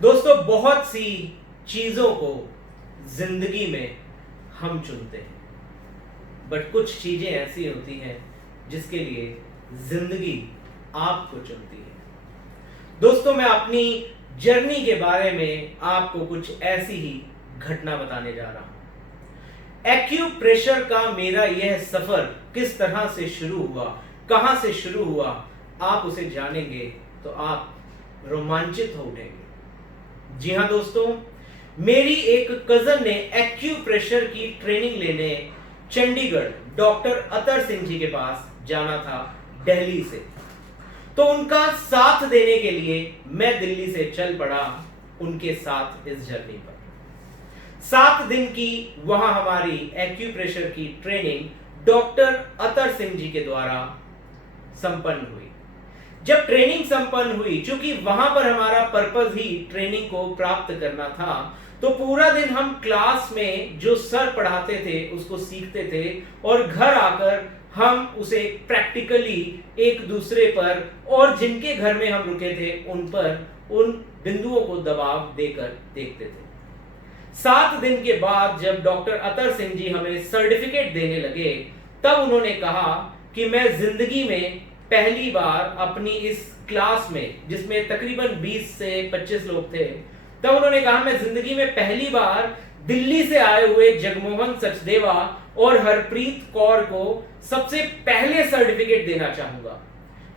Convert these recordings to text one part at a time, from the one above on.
दोस्तों, बहुत सी चीजों को जिंदगी में हम चुनते हैं, बट कुछ चीजें ऐसी होती हैं जिसके लिए जिंदगी आपको चुनती है। दोस्तों, मैं अपनी जर्नी के बारे में आपको कुछ ऐसी ही घटना बताने जा रहा हूं। एक्यूप्रेशर का मेरा यह सफर किस तरह से शुरू हुआ, कहां से शुरू हुआ, आप उसे जानेंगे तो आप रोमांचित हो उठेंगे। जी हां दोस्तों, मेरी एक कजन ने एक्यूप्रेशर की ट्रेनिंग लेने चंडीगढ़ डॉक्टर अतर सिंह जी के पास जाना था दिल्ली से। तो उनका साथ देने के लिए मैं दिल्ली से चल पड़ा उनके साथ इस जर्नी पर। 7 दिन की वहां हमारी एक्यूप्रेशर की ट्रेनिंग डॉक्टर अतर सिंह जी के द्वारा संपन्न हुई। जब ट्रेनिंग संपन्न हुई, चूंकि वहां पर हमारा पर्पस ही ट्रेनिंग को प्राप्त करना था, तो पूरा दिन हम क्लास में जो सर पढ़ाते थे उसको सीखते थे और घर आकर हम उसे प्रैक्टिकली एक दूसरे पर और जिनके घर में हम रुके थे उन पर उन बिंदुओं को दबाव देकर देखते थे। 7 दिन के बाद जब डॉक्टर अतर सिंह जी हमें सर्टिफिकेट देने लगे, तब उन्होंने कहा कि मैं जिंदगी में पहली बार अपनी इस क्लास में, जिसमें तकरीबन 20 से 25 लोग थे, तब उन्होंने कहा मैं जिंदगी में पहली बार दिल्ली से आए हुए जगमोहन सचदेवा और हरप्रीत कौर को सबसे पहले सर्टिफिकेट देना चाहूंगा,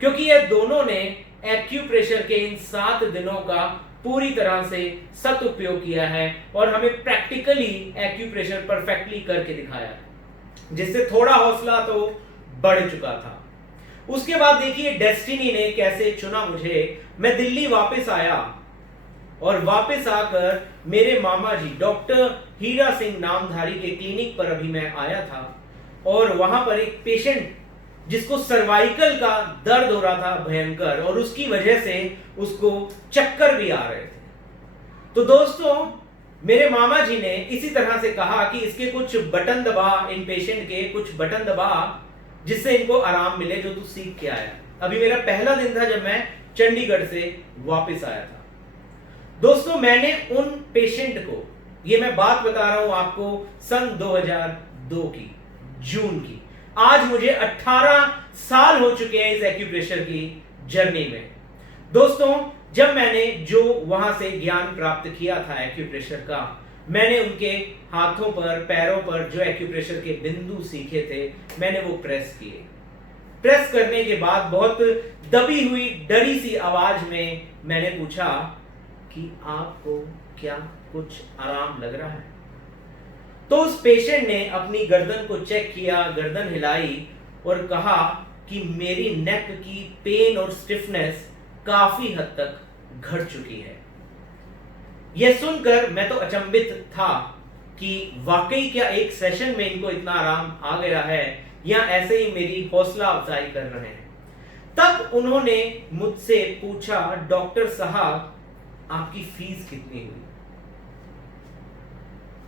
क्योंकि ये दोनों ने एक्यूप्रेशर के इन 7 दिनों का पूरी तरह से सदुपयोग किया है और हमें प्रैक्टिकली एक्यूप्रेशर परफेक्टली करके दिखाया है, जिससे थोड़ा हौसला तो बढ़ चुका था। उसके बाद देखिए डेस्टिनी ने कैसे चुना मुझे। मैं दिल्ली वापस आया और वापस आकर मेरे मामा जी डॉक्टर हीरा सिंह नामधारी के क्लिनिक पर अभी मैं आया था और वहां पर एक पेशेंट जिसको सर्वाइकल का दर्द हो रहा था भयंकर, और उसकी वजह से उसको चक्कर भी आ रहे थे। तो दोस्तों, मेरे मामा जी ने इसी तरह से कहा कि इसके कुछ बटन दबा, इन पेशेंट के कुछ बटन दबा जिससे इनको आराम मिले, जो तू सीख के आया। अभी मेरा पहला दिन था जब मैं चंडीगढ़ से वापस आया था। दोस्तों, मैंने उन पेशेंट को, ये मैं बात बता रहा हूं आपको सन 2002 की जून की, आज मुझे 18 साल हो चुके हैं इस एक्यूप्रेशर की जर्नी में। दोस्तों, जब मैंने जो वहां से ज्ञान प्राप्त किया था एक्यूप्रेशर का, मैंने उनके हाथों पर, पैरों पर जो एक्यूप्रेशर के बिंदु सीखे थे, मैंने वो प्रेस किए। प्रेस करने के बाद बहुत दबी हुई डरी सी आवाज में मैंने पूछा कि आपको क्या कुछ आराम लग रहा है? तो उस पेशेंट ने अपनी गर्दन को चेक किया, गर्दन हिलाई और कहा कि मेरी नेक की पेन और स्टिफनेस काफी हद तक घट चुकी है। यह सुनकर मैं तो अचंभित था कि वाकई क्या एक सेशन में इनको इतना आराम आ गया है या ऐसे ही मेरी हौसला अफजाई कर रहे हैं। तब उन्होंने मुझसे पूछा, डॉक्टर साहब आपकी फीस कितनी हुई?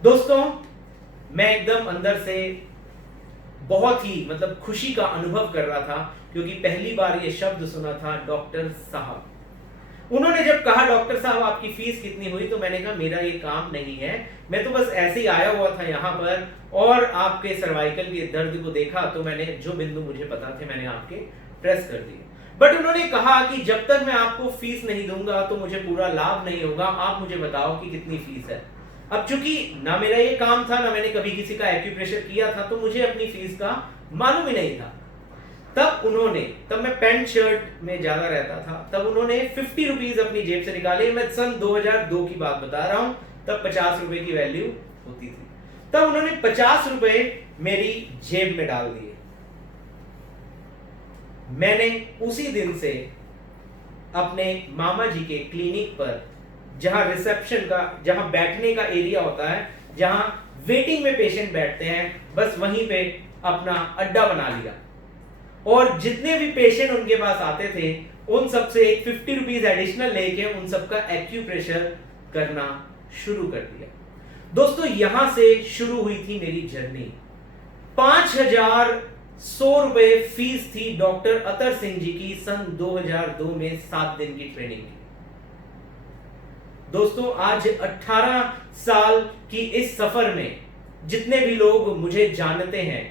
दोस्तों, मैं एकदम अंदर से बहुत ही खुशी का अनुभव कर रहा था, क्योंकि पहली बार ये शब्द सुना था, डॉक्टर साहब। उन्होंने जब कहा डॉक्टर साहब आपकी फीस कितनी हुई, तो मैंने कहा मेरा ये काम नहीं है, मैं तो बस ऐसे ही आया हुआ था यहाँ पर और आपके सर्वाइकल के दर्द को देखा, तो मैंने जो बिंदु मुझे पता थे मैंने आपके प्रेस कर दिए। बट उन्होंने कहा कि जब तक मैं आपको फीस नहीं दूंगा तो मुझे पूरा लाभ नहीं होगा, आप मुझे बताओ कि कितनी फीस है। अब चूंकि ना मेरा ये काम था, ना मैंने कभी किसी का एक्यूप्रेशर किया था, तो मुझे अपनी फीस का मालूम ही नहीं था। तब मैं पैंट शर्ट में ज्यादा रहता था, तब उन्होंने 50 रुपीज अपनी जेब से निकाले। मैं सन 2002 की बात बता रहा हूं, तब 50 रुपए की वैल्यू होती थी। तब उन्होंने 50 रुपए मेरी जेब में डाल दिए। मैंने उसी दिन से अपने मामा जी के क्लिनिक पर, जहां रिसेप्शन का, जहां बैठने का एरिया होता है, जहां वेटिंग में पेशेंट बैठते हैं, बस वहीं पे अपना अड्डा बना लिया और जितने भी पेशेंट उनके पास आते थे उन सबसे 50 रुपीज एडिशनल लेके उन सबका एक्यूप्रेशर करना शुरू कर दिया। दोस्तों, यहां से शुरू हुई थी मेरी जर्नी। 5,100 रुपए फीस थी डॉक्टर अतर सिंह जी की सन 2002 में 7 दिन की ट्रेनिंग की। दोस्तों आज 18 साल की इस सफर में जितने भी लोग मुझे जानते हैं,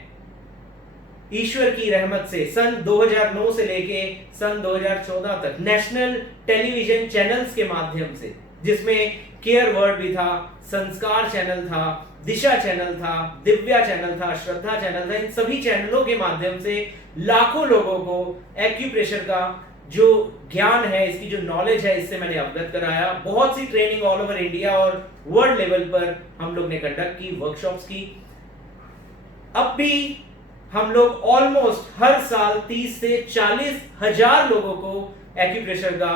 ईश्वर की रहमत से सन 2009 से लेके सन 2014 तक नेशनल टेलीविजन चैनल्स के माध्यम से, जिसमें केयर वर्ल्ड भी था, संस्कार चैनल था, दिशा चैनल था, दिव्या चैनल था, श्रद्धा चैनल था, इन सभी चैनलों के माध्यम से लाखों लोगों को एक्यूप्रेशर का जो ज्ञान है, इसकी जो नॉलेज है, इससे मैंने अवगत कराया। बहुत सी ट्रेनिंग ऑल ओवर इंडिया और वर्ल्ड लेवल पर हम लोग ने कंडक्ट की, वर्कशॉप्स की। अब भी हम लोग ऑलमोस्ट हर साल 30 से 40 हजार लोगों को एक्यूप्रेशर का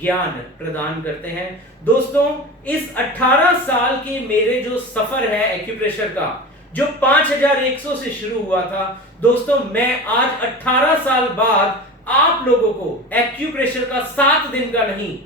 ज्ञान प्रदान करते हैं। दोस्तों इस 18 साल के मेरे जो सफर है एक्यूप्रेशर का, जो 5100 से शुरू हुआ था, दोस्तों मैं आज 18 साल बाद आप लोगों को एक्यूप्रेशर का 7 दिन का नहीं,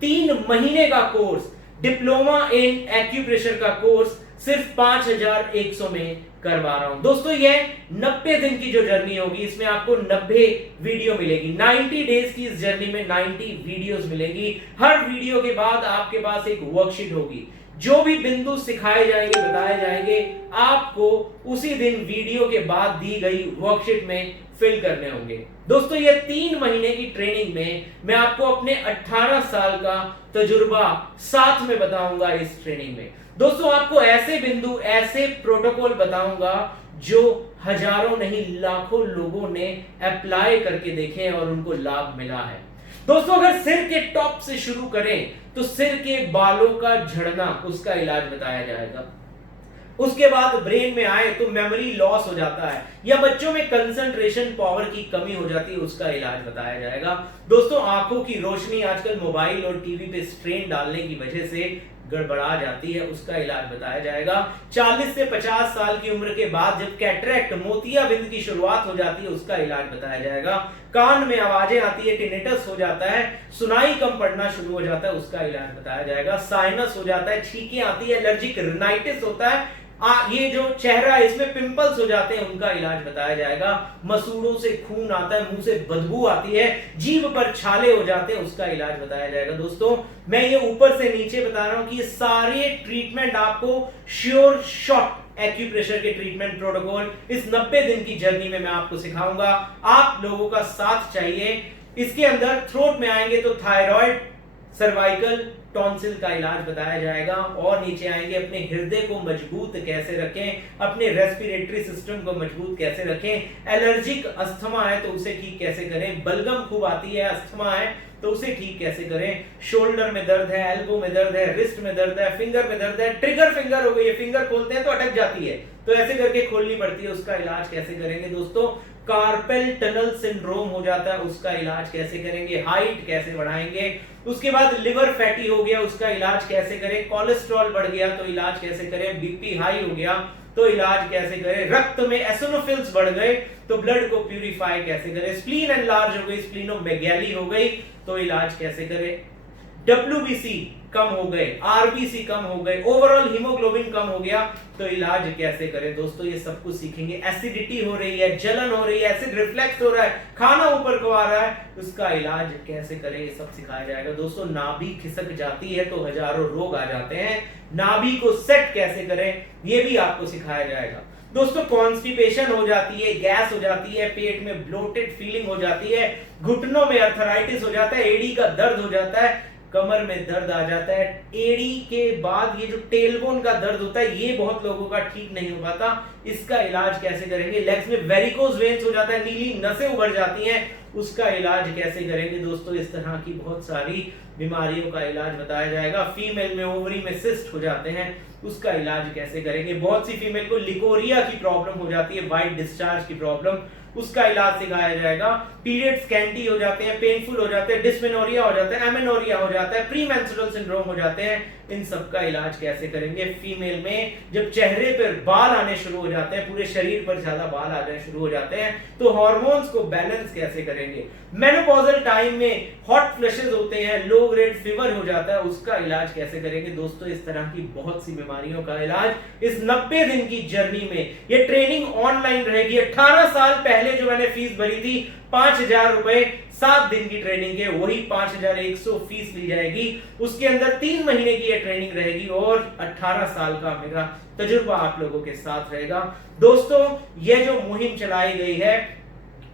3 महीने का कोर्स, डिप्लोमा इन एक्यूप्रेशर का कोर्स सिर्फ 5100 में करवा रहा हूं। दोस्तों यह 90 दिन की जो जर्नी होगी, इसमें आपको 90 वीडियो मिलेगी। 90 डेज की इस जर्नी में 90 वीडियोस मिलेगी। हर वीडियो के बाद आपके पास एक वर्कशीट होगी। जो भी बिंदु सिखाए जाएंगे, बताए जाएंगे, आपको उसी दिन वीडियो के बाद दी गई वर्कशीट में फिल करने होंगे। दोस्तों ये 3 महीने की ट्रेनिंग में मैं आपको अपने 18 साल का तजुर्बा साथ में बताऊंगा। इस ट्रेनिंग में दोस्तों आपको ऐसे बिंदु, ऐसे प्रोटोकॉल बताऊंगा जो हजारों नहीं लाखों लोगों ने अप्लाई करके देखे और उनको लाभ मिला है। दोस्तों अगर सिर के टॉप से शुरू करें तो सिर के बालों का झड़ना, उसका इलाज बताया जाएगा। उसके बाद ब्रेन में आए तो मेमोरी लॉस हो जाता है या बच्चों में कंसंट्रेशन पावर की कमी हो जाती है, उसका इलाज बताया जाएगा। दोस्तों आंखों की रोशनी आजकल मोबाइल और टीवी पे स्ट्रेन डालने की वजह से गड़बड़ा जाती है, उसका इलाज बताया जाएगा। 40 से 50 साल की उम्र के बाद जब कैटरेक्ट, मोतियाबिंद की शुरुआत हो जाती है, उसका इलाज बताया जाएगा। कान में आवाजें आती है, टिनिटस हो जाता है, सुनाई कम पड़ना शुरू हो जाता है, उसका इलाज बताया जाएगा। साइनस हो जाता है, छींकें आती है, एलर्जिक रिनाइटिस होता है, ये जो चेहरा है इसमें पिंपल्स हो जाते हैं, उनका इलाज बताया जाएगा। मसूड़ों से खून आता है, मुंह से बदबू आती है, जीभ पर छाले हो जाते हैं, उसका इलाज बताया जाएगा। दोस्तों मैं ये ऊपर से नीचे बता रहा हूं कि ये सारे ट्रीटमेंट आपको श्योर शॉट एक्यूप्रेशर के ट्रीटमेंट प्रोटोकॉल इस 90 दिन की जर्नी में मैं आपको सिखाऊंगा। आप लोगों का साथ चाहिए। इसके अंदर थ्रोट में आएंगे तो थायराइड, सर्वाइकल, टॉन्सिल का इलाज बताया जाएगा और नीचे आएंगे अपने हृदय को मजबूत कैसे रखें, अपने रेस्पिरेटरी सिस्टम को मजबूत कैसे रखें, एलर्जिक अस्थमा है तो उसे ठीक कैसे करें, बलगम खूब आती है, अस्थमा है तो उसे ठीक कैसे करें, शोल्डर में दर्द है, एल्बो में दर्द है, रिस्ट में दर्द है, फिंगर में दर्द है, ट्रिगर फिंगर हो गई है, फिंगर खोलते हैं तो अटक जाती है तो ऐसे करके खोलनी पड़ती है, उसका इलाज कैसे करेंगे। दोस्तों कार्पेल टनल सिंड्रोम हो जाता है, उसका इलाज कैसे करेंगे, हाइट कैसे बढ़ाएंगे। उसके बाद लिवर फैटी हो गया, उसका इलाज कैसे करें, कोलेस्ट्रॉल बढ़ गया तो इलाज कैसे करें, बीपी हाई हो गया तो इलाज कैसे करें, रक्त में एसिनोफिल्स बढ़ गए तो ब्लड को प्यूरिफाई कैसे करें, स्प्लीन एनलार्ज हो गई, स्प्लीनोमेगैली हो गई तो इलाज कैसे करें, डब्ल्यूबीसी कम हो गए, आरबीसी कम हो गए, ओवरऑल हीमोग्लोबिन कम हो गया तो इलाज कैसे करें। दोस्तों ये सब कुछ सीखेंगे। एसिडिटी हो रही है, जलन हो रही है, एसिड रिफ्लेक्स हो रहा है, खाना ऊपर को आ रहा है, उसका इलाज कैसे करें, ये सब सिखाया जाएगा। दोस्तों नाभि खिसक जाती है तो हजारों रोग आ जाते हैं, नाभि को सेट कैसे करें ये भी आपको सिखाया जाएगा। दोस्तों कॉन्स्टिपेशन हो जाती है, गैस हो जाती है, पेट में ब्लोटेड फीलिंग हो जाती है, घुटनों में अर्थराइटिस हो जाता है, एड़ी का दर्द हो जाता है, कमर में दर्द आ जाता है, एड़ी के बाद ये जो टेलबोन का दर्द होता है ये बहुत लोगों का ठीक नहीं हो पाता, इसका इलाज कैसे करेंगे। लेग्स में वेरिकोज वेन्स हो जाता है, नीली नसें उभर जाती हैं, उसका इलाज कैसे करेंगे। दोस्तों इस तरह की बहुत सारी बीमारियों का इलाज बताया जाएगा। फीमेल में ओवरी में सिस्ट हो जाते हैं, उसका इलाज कैसे करेंगे। बहुत सी फीमेल को लिकोरिया की प्रॉब्लम हो जाती है, वाइट डिस्चार्ज की प्रॉब्लम, उसका इलाज सिखाया जाएगा। पीरियड्स कैंटी हो जाते हैं, पेनफुल हो जाते हैं, डिस्मेनोरिया हो जाता है, एमेनोरिया हो जाता है, प्री मेंस्ट्रुअल सिंड्रोम हो जाते हैं, इन सब का इलाज कैसे करेंगे। फीमेल में जब चेहरे पर बाल आने शुरू हो जाते हैं, पूरे शरीर पर ज्यादा बाल आ जाने शुरू हो जाते हैं तो हार्मोन्स को बैलेंस कैसे करेंगे। मेनोपॉजल टाइम में हॉट फ्लशेस होते हैं, लो ग्रेड फीवर हो जाता है, उसका इलाज कैसे करेंगे दोस्तों। इस तरह की बहुत सी बीमारियों का इलाज इस 90 दिन की जर्नी में, ये ट्रेनिंग ऑनलाइन रहेगी। 18 साल पहले जो मैंने फीस भरी थी 5,000 रुपए 7 दिन की ट्रेनिंग के, वही 5,100 फीस ली जाएगी। उसके अंदर 3 महीने की ये ट्रेनिंग रहेगी और 18 साल का मेरा तजुर्बा आप लोगों के साथ रहेगा। दोस्तों ये जो मुहिम चलाई गई है,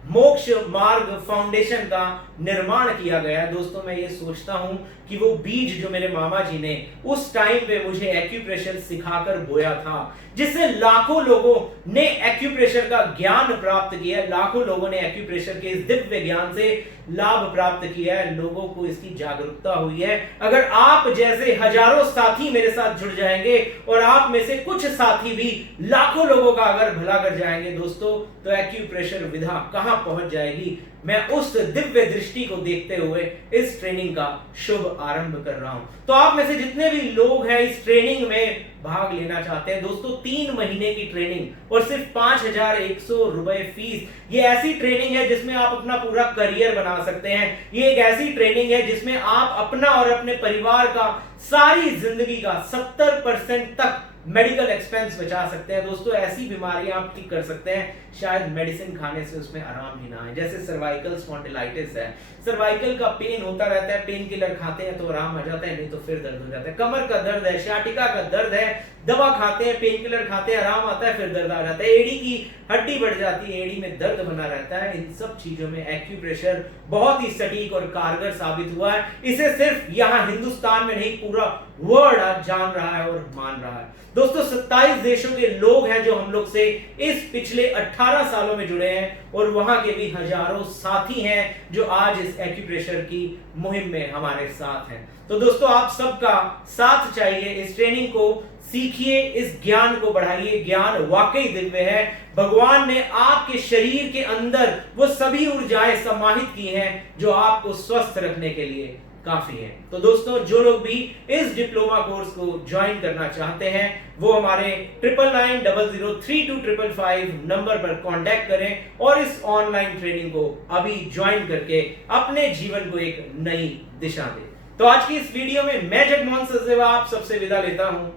मोक्ष मार्ग फाउंडेशन का निर्माण किया गया है। दोस्तों मैं ये सोचता हूं कि वो बीज जो मेरे मामा जी ने उस टाइम पे मुझे एक्यूप्रेशर सिखाकर बोया था, जिससे लाखों लोगों ने एक्यूप्रेशर का ज्ञान प्राप्त किया है, लाखों लोगों ने एक्यूप्रेशर के इस दिव्य ज्ञान से लाभ प्राप्त किया है, लोगों को इसकी जागरूकता हुई है। अगर आप जैसे हजारों साथी मेरे साथ जुड़ जाएंगे और आप में से कुछ साथी भी लाखों लोगों का अगर भला कर जाएंगे दोस्तों, तो एक्यूप्रेशर विधा कहां पहुंच जाएगी। मैं उस दिव्य दृष्टि को देखते हुए इस ट्रेनिंग का शुभ आरंभ कर रहा हूं। तो आप में से जितने भी लोग हैं इस ट्रेनिंग में भाग लेना चाहते हैं दोस्तों, 3 महीने की ट्रेनिंग और सिर्फ 5,100 रुपए फीस। ये ऐसी ट्रेनिंग है जिसमें आप अपना पूरा करियर बना सकते हैं। ये एक ऐसी ट्रेनिंग है जिसमें आप अपना और अपने परिवार का सारी जिंदगी का 70% तक मेडिकल एक्सपेंस बचा सकते हैं दोस्तों। ऐसी बीमारियां आप ठीक कर सकते हैं शायद मेडिसिन खाने से उसमें आराम ही ना आए। जैसे सर्वाइकल स्पॉन्डिलाइटिस है, सर्वाइकल का पेन होता रहता है, पेन किलर खाते हैं तो आराम आ जाता है, नहीं तो फिर दर्द हो जाता है। कमर का दर्द है, सियाटिका का दर्द है, दवा खाते हैं, पेन किलर खाते हैं, आराम आता है, फिर दर्द आ जाता है। एड़ी की हड्डी बढ़ जाती है, एड़ी में दर्द बना रहता है। इन सब चीजों में एक्यूप्रेशर बहुत ही सटीक और कारगर साबित हुआ है। इसे सिर्फ यहाँ हिंदुस्तान में नहीं, पूरा वर्ल्ड आज जान रहा है और मान रहा है दोस्तों। 27 देशों के लोग हैं जो हम लोग से इस पिछले 18 सालों में जुड़े हैं और वहां के भी हजारों साथी हैं जो आज इस एक्यूप्रेशर की मुहिम में हमारे साथ हैं। तो दोस्तों आप सबका साथ चाहिए, इस ट्रेनिंग को सीखिए, इस ज्ञान को बढ़ाइए। ज्ञान वाकई दिव्य है। भगवान ने आपके शरीर के अंदर वो सभी ऊर्जाएं समाहित की हैं जो आपको स्वस्थ रखने के लिए काफी है। तो दोस्तों जो लोग भी इस डिप्लोमा कोर्स को ज्वाइन करना चाहते हैं वो हमारे 9990325555 नंबर पर कांटेक्ट करें और इस ऑनलाइन ट्रेनिंग को अभी ज्वाइन करके अपने जीवन को एक नई दिशा दें। तो आज की इस वीडियो में मैं जगमोहन सचदेवा आप सबसे विदा लेता हूं।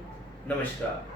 नमस्कार।